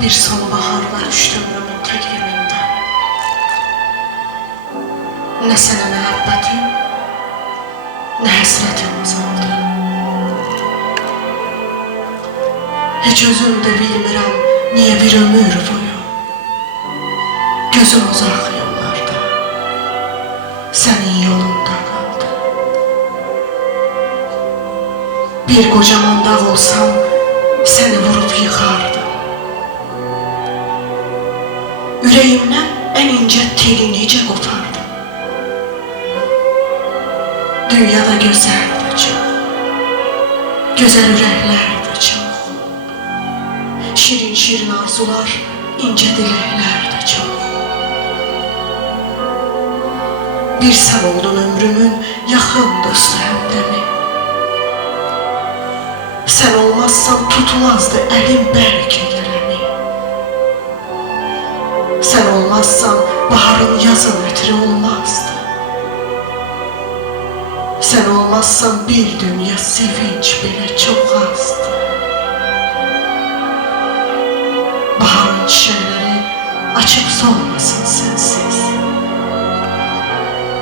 Bir sonbaharlar düştü ömrümün təqvimindən. Nə sənə məhəbbətim, nə həsrətim azaldı. Heç özüm də bilmirəm, niyə bir ömür boyu gözüm uzaq yollarda, sənin yolunda qaldı. Bir qocaman dağ olsam, səni vurub yıxardım. Ürəyimdən ən incə teli necə qopardım. Dünyada gözəl də çox, gözəl ürəklər də çox, şirin-şirin arzular, incə diləklər də çox. Bir sən oldun ömrümün yaxın dostu həmdəmi. Sən olmazsan tutmazdı əlim bəlkə qələmi. Sen olmazsan baharın yazın ötürü olmazdı. Sen olmazsan bir dünya sevinç bile çok azdı. Baharın çiçekleri açıp solmasın sensiz.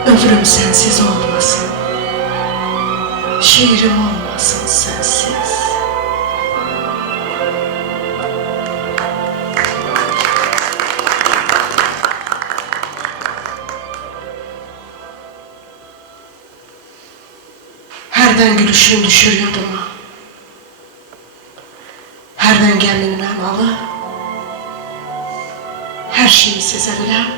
Ömrüm sensiz olmasın. Şiirim olmasın sensiz. Hərdən gülüşün düşür yadıma. Hərdən gəmin mənalı. Hər şeyi sezə bilən,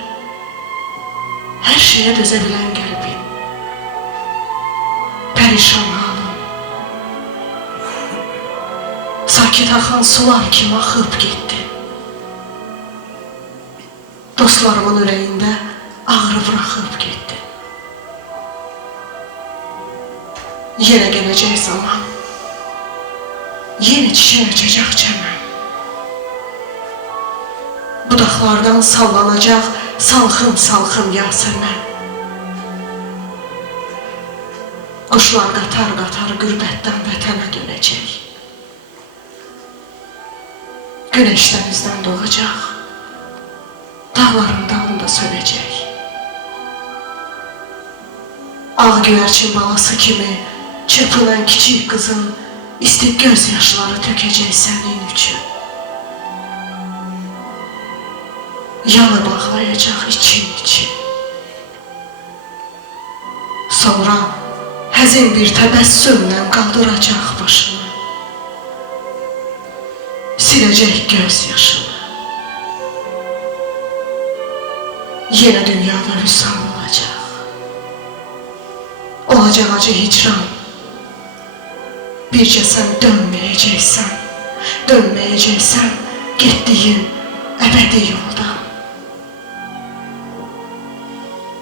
hər şeyə dözə bilən qəlbim. Pərişan halım. Sakit axan sular kimi axıb getdi. Dostlarımın ürəyində ağrı bıraxıb getdi. Yenə gələcək zaman, yenə çiçək açacaq çəmən. Budaqlardan sallanacaq salxım-salxım yasəmən. Quşlar qatar-qatar qürbətdən vətənə dönəcək. Günəş dənizdən doğacaq, dağların dalında sönəcək. Ağ güvərçin balası kimi çırpılan kiçik kızın isti gözyaşları tökəcək sənin üçün. Yanı bağlayacaq için. Sonra həzin bir təbəssümlə qaldıracaq başını. Siləcək gözyaşını. Yenə dünyada hüsran olacaq. Olacaq acı hicran. Bircə sən dönməyəcəksən, getdiyin əbədi yolda.